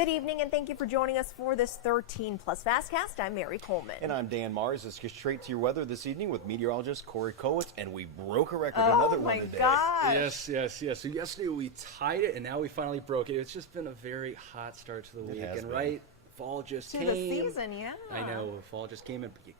Good evening, and thank you for joining us for this 13 Plus FastCast. I'm Mary Coleman. And I'm Dan Mars. Let's get straight to your weather this evening with meteorologist Corey Kowitz, and we broke a record, another one today. Oh my gosh! Yes. So yesterday we tied it, and now we finally broke it. It's just been a very hot start to the week, and right, fall just came. To the season, yeah. I know, fall just came in, but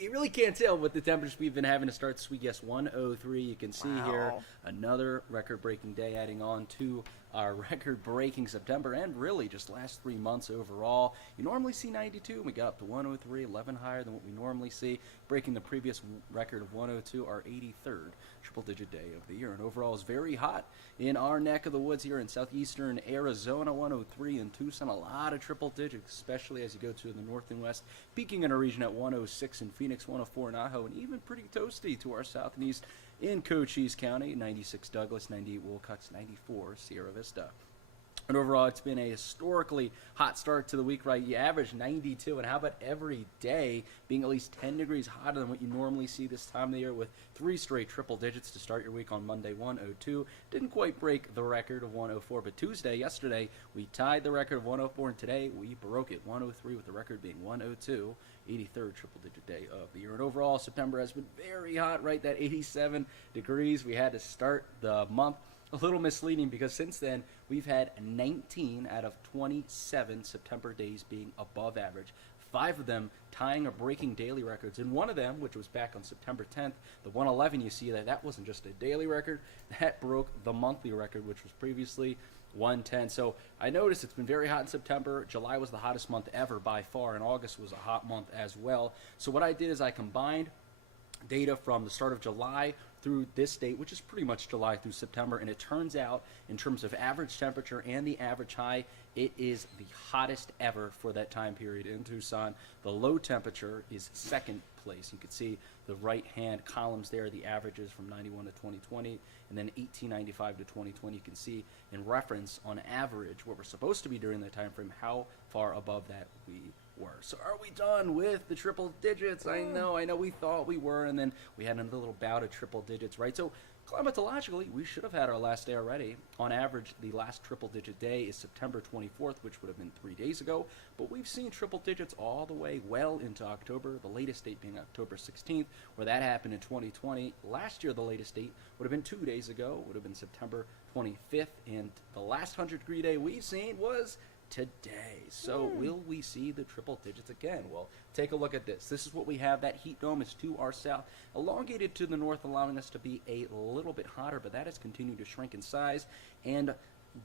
you really can't tell with the temperatures we've been having to start this week. Yes, 103. You can see here another record-breaking day adding on to our record-breaking September and really just last 3 months overall. You normally see 92, and we got up to 103, 11 higher than what we normally see, breaking the previous record of 102, our 83rd triple-digit day of the year. And overall is very hot in our neck of the woods here in southeastern Arizona, 103 in Tucson. A lot of triple digits, especially as you go to the north and west, peaking in a region at 106 in Phoenix, 104 in Ajo, and even pretty toasty to our south and east in Cochise County, 96 Douglas, 98 Wilcox, 94 Sierra Vista. And overall, it's been a historically hot start to the week, right? You average 92, and how about every day being at least 10 degrees hotter than what you normally see this time of the year, with 3 straight triple digits to start your week on Monday, 102. Didn't quite break the record of 104, but yesterday, we tied the record of 104, and today we broke it, 103, with the record being 102. 83rd triple-digit day of the year. And overall, September has been very hot, right? That 87 degrees. We had to start the month a little misleading because since then, we've had 19 out of 27 September days being above average. 5 of them tying or breaking daily records. And one of them, which was back on September 10th, the 111, you see that wasn't just a daily record. That broke the monthly record, which was previously 110. So I noticed it's been very hot in September. July was the hottest month ever by far, and August was a hot month as well. So what I did is I combined data from the start of July through this date, which is pretty much July through September, and it turns out in terms of average temperature and the average high, it is the hottest ever for that time period in Tucson. The low temperature is second place. You can see the right-hand columns there, the averages from 91 to 2020, and then 1895 to 2020. You can see in reference on average what we're supposed to be during that time frame, how far above that we were. So are we done with the triple digits? I know we thought we were, and then we had another little bout of triple digits, right? So climatologically, we should have had our last day already. On average, the last triple-digit day is September 24th, which would have been 3 days ago. But we've seen triple digits all the way well into October, the latest date being October 16th, where that happened in 2020. Last year, the latest date would have been 2 days ago, would have been September 25th. And the last 100-degree day we've seen was today. So will we see the triple digits again? Well, take a look at this. This is what we have. That heat dome is to our south, elongated to the north, allowing us to be a little bit hotter, but that has continued to shrink in size, and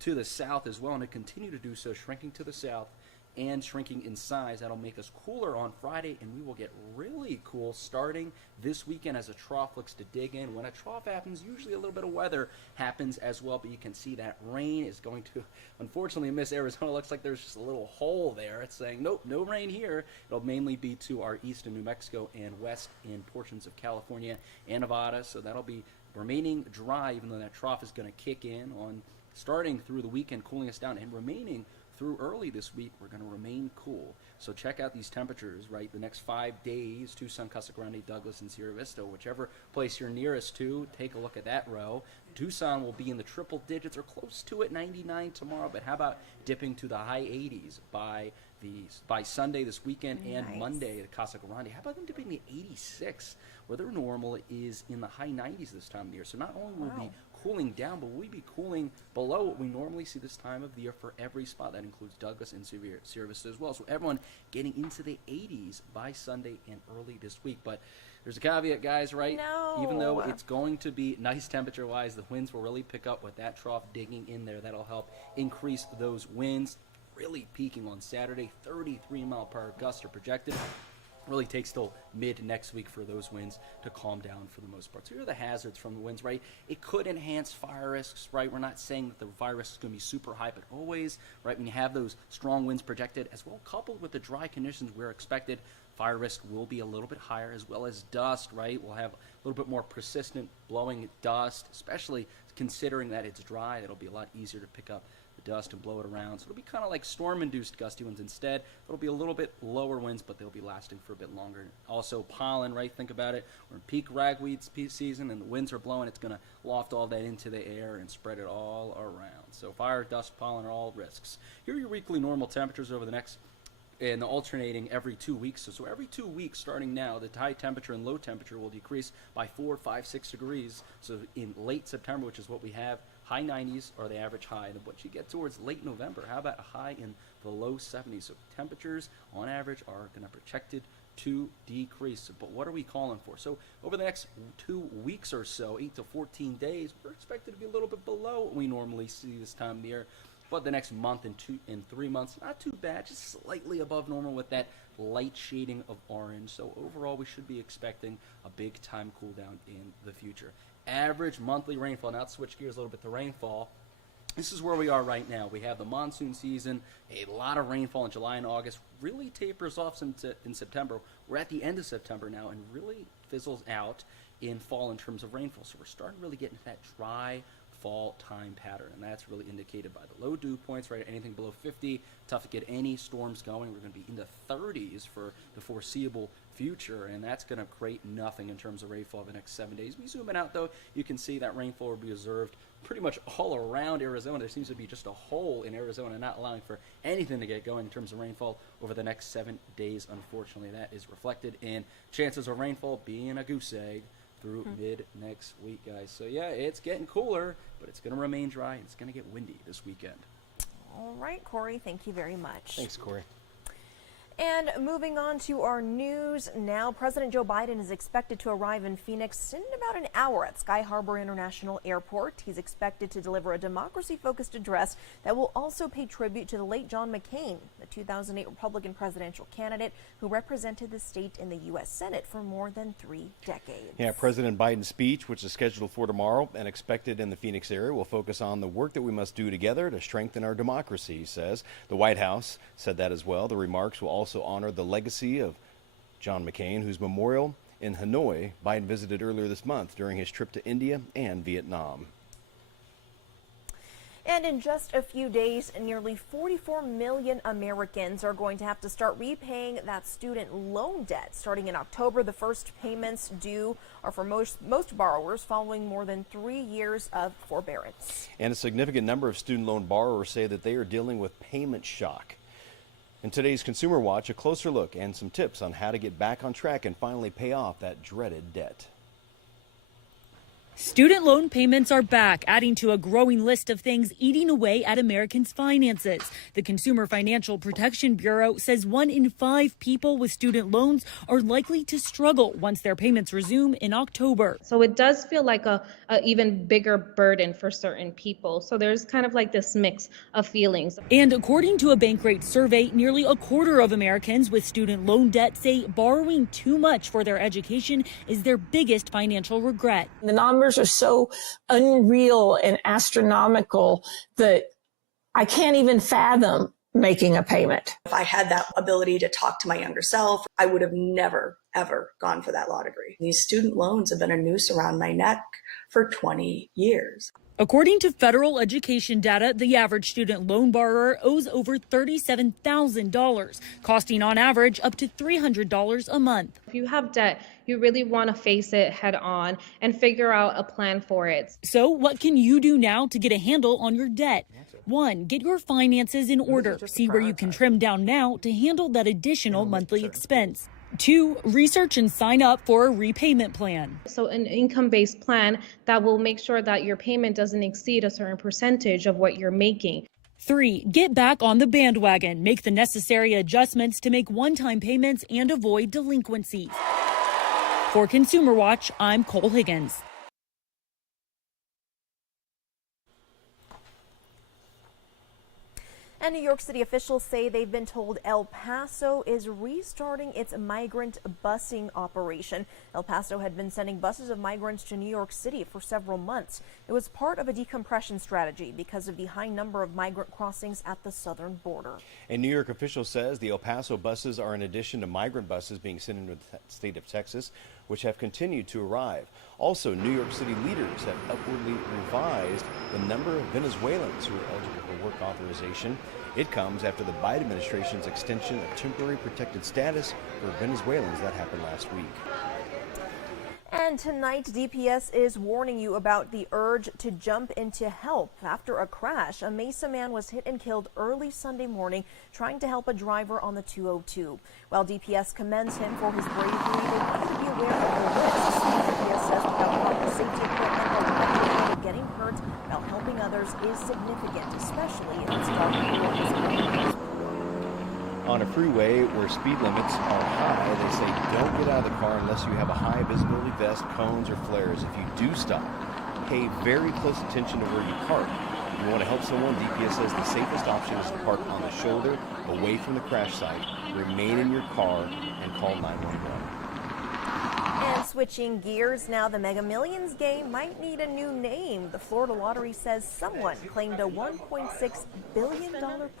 to the south as well, and it continue to do so, shrinking to the south and shrinking in size. That'll make us cooler on Friday, and we will get really cool starting this weekend as a trough looks to dig in. When a trough happens, usually a little bit of weather happens as well, but you can see that rain is going to unfortunately miss Arizona. Looks like there's just a little hole there. It's saying, nope, no rain here. It'll mainly be to our east in New Mexico and west in portions of California and Nevada, so that'll be remaining dry, even though that trough is going to kick in on starting through the weekend, cooling us down, and remaining through early this week. We're going to remain cool. So check out these temperatures, right? The next 5 days, Tucson, Casa Grande, Douglas, and Sierra Vista, whichever place you're nearest to, take a look at that row. Tucson will be in the triple digits or close to it, 99 tomorrow, but how about dipping to the high 80s by Sunday this weekend and Monday at Casa Grande? How about them dipping to 86, where their normal is in the high 90s this time of the year? So not only will we be cooling down, but we'll be cooling below what we normally see this time of the year for every spot. That includes Douglas and Sierra Vista as well. So everyone getting into the 80s by Sunday and early this week. But there's a caveat, guys, right? No. Even though it's going to be nice temperature-wise, the winds will really pick up with that trough digging in there. That'll help increase those winds. Really peaking on Saturday, 33-mile-per-hour gusts are projected. Really takes till mid next week for those winds to calm down for the most part. So here are the hazards from the winds, right? It could enhance fire risks, right? We're not saying that the fire risk is going to be super high, but always, right, when you have those strong winds projected, as well coupled with the dry conditions we're expected, fire risk will be a little bit higher, as well as dust, right? We'll have a little bit more persistent blowing dust, especially considering that it's dry. It'll be a lot easier to pick up the dust and blow it around. So it'll be kind of like storm-induced gusty winds instead. It'll be a little bit lower winds, but they'll be lasting for a bit longer. Also pollen, right? Think about it. We're in peak ragweed season and the winds are blowing. It's going to loft all that into the air and spread it all around. So fire, dust, pollen are all risks. Here are your weekly normal temperatures over the next and alternating every 2 weeks. So every 2 weeks starting now, the high temperature and low temperature will decrease by 4, 5, 6 degrees. So in late September, which is what we have, high 90s are the average high. And what you get towards late November, how about a high in the low 70s? So temperatures on average are going to be projected to decrease. But what are we calling for? So over the next 2 weeks or so, 8 to 14 days, we're expected to be a little bit below what we normally see this time of the year. But the next month and 3 months, not too bad, just slightly above normal with that light shading of orange. So overall, we should be expecting a big time cool down in the future. Average monthly rainfall. Now let's switch gears a little bit to rainfall. This is where we are right now. We have the monsoon season, a lot of rainfall in July and August, really tapers off in September. We're at the end of September now and really fizzles out in fall in terms of rainfall. So we're starting to really get into that dry fall time pattern, and that's really indicated by the low dew points, right? Anything below 50, tough to get any storms going. We're going to be in the 30s for the foreseeable future, and that's going to create nothing in terms of rainfall over the next 7 days. We zoom in out, though, you can see that rainfall will be observed pretty much all around Arizona. There seems to be just a hole in Arizona not allowing for anything to get going in terms of rainfall over the next 7 days. Unfortunately, that is reflected in chances of rainfall being a goose egg through mid next week, guys. So yeah, it's getting cooler, but it's going to remain dry and it's going to get windy this weekend. All right, Corey, thank you very much. Thanks, Corey. And moving on to our news now, President Joe Biden is expected to arrive in Phoenix in about an hour at Sky Harbor International Airport. He's expected to deliver a democracy-focused address that will also pay tribute to the late John McCain, the 2008 Republican presidential candidate who represented the state in the U.S. Senate for more than 3 decades. Yeah, President Biden's speech, which is scheduled for tomorrow and expected in the Phoenix area, will focus on the work that we must do together to strengthen our democracy, he says. The White House said that as well. The remarks will also honor the legacy of John McCain, whose memorial in Hanoi Biden visited earlier this month during his trip to India and Vietnam. And in just a few days, nearly 44 million Americans are going to have to start repaying that student loan debt. Starting in October, the first payments due are for most borrowers following more than 3 years of forbearance. And a significant number of student loan borrowers say that they are dealing with payment shock. In today's Consumer Watch, a closer look and some tips on how to get back on track and finally pay off that dreaded debt. Student loan payments are back, adding to a growing list of things eating away at Americans' finances. The Consumer Financial Protection Bureau says 1 in 5 people with student loans are likely to struggle once their payments resume in October. So it does feel like a even bigger burden for certain people. So there's kind of like this mix of feelings. And according to a Bankrate survey, nearly a quarter of Americans with student loan debt say borrowing too much for their education is their biggest financial regret. The numbers are so unreal and astronomical that I can't even fathom making a payment. If I had that ability to talk to my younger self, I would have never, ever gone for that law degree. These student loans have been a noose around my neck for 20 years. According to federal education data, the average student loan borrower owes over $37,000, costing on average up to $300 a month. If you have debt, you really want to face it head on and figure out a plan for it. So what can you do now to get a handle on your debt? 1, get your finances in order. See where you can trim down now to handle that additional monthly expense. 2, research and sign up for a repayment plan. So an income-based plan that will make sure that your payment doesn't exceed a certain percentage of what you're making. 3, get back on the bandwagon. Make the necessary adjustments to make one-time payments and avoid delinquencies. For Consumer Watch, I'm Cole Higgins. And New York City officials say they've been told El Paso is restarting its migrant busing operation. El Paso had been sending buses of migrants to New York City for several months. It was part of a decompression strategy because of the high number of migrant crossings at the southern border. A New York official says the El Paso buses are in addition to migrant buses being sent into the state of Texas. which have continued to arrive. Also, New York City leaders have upwardly revised the number of Venezuelans who are eligible for work authorization. It comes after the Biden administration's extension of temporary protected status for Venezuelans that happened last week. And tonight, DPS is warning you about the urge to jump into help. After a crash, a Mesa man was hit and killed early Sunday morning trying to help a driver on the 202. While DPS commends him for his bravery, they want you to be aware of the risks. DPS says without proper safety equipment, the likelihood of getting hurt while helping others is significant, especially if it's dark or On a freeway where speed limits are high, they say don't get out of the car unless you have a high visibility vest, cones, or flares. If you do stop, pay very close attention to where you park. If you want to help someone, DPS says the safest option is to park on the shoulder, away from the crash site, remain in your car, and call 911. And switching gears now, the Mega Millions game might need a new name. The Florida Lottery says someone claimed a $1.6 billion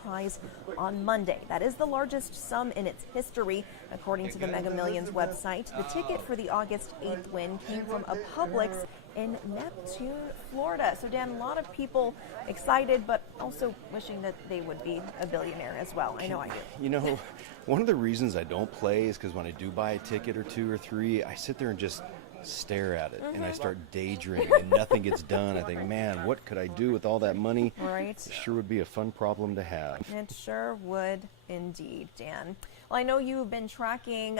prize on Monday. That is the largest sum in its history, according to the Mega Millions website. The ticket for the August 8th win came from a Publix in Neptune, Florida. So, Dan, a lot of people excited, but also wishing that they would be a billionaire as well. I know I do. You know, one of the reasons I don't play is because when I do buy a ticket or two or three, I sit there and just stare at it and I start daydreaming and nothing gets done. I think, man, what could I do with all that money? Right. It sure would be a fun problem to have. It sure would indeed, Dan. Well, I know you've been tracking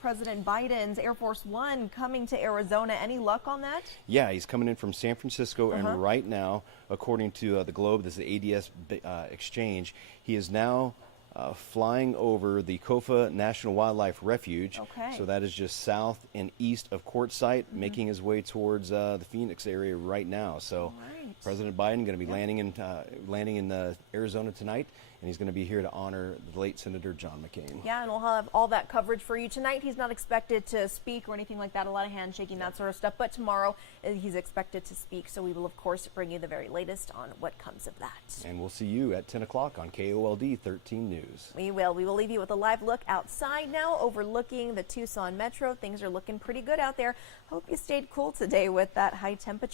President Biden's Air Force One coming to Arizona. Any luck on that? Yeah, he's coming in from San Francisco, and right now, according to the Globe, this is the ADS exchange, he is now flying over the Kofa National Wildlife Refuge. Okay. So that is just south and east of Quartzsite, making his way towards the Phoenix area right now. So President Biden going to be landing in Arizona tonight, and he's going to be here to honor the late Senator John McCain. Yeah, and we'll have all that coverage for you tonight. He's not expected to speak or anything like that, a lot of handshaking, that sort of stuff. But tomorrow he's expected to speak, so we will, of course, bring you the very latest on what comes of that. And we'll see you at 10 o'clock on KOLD 13 News. We will. We will leave you with a live look outside now, overlooking the Tucson Metro. Things are looking pretty good out there. Hope you stayed cool today with that high temperature.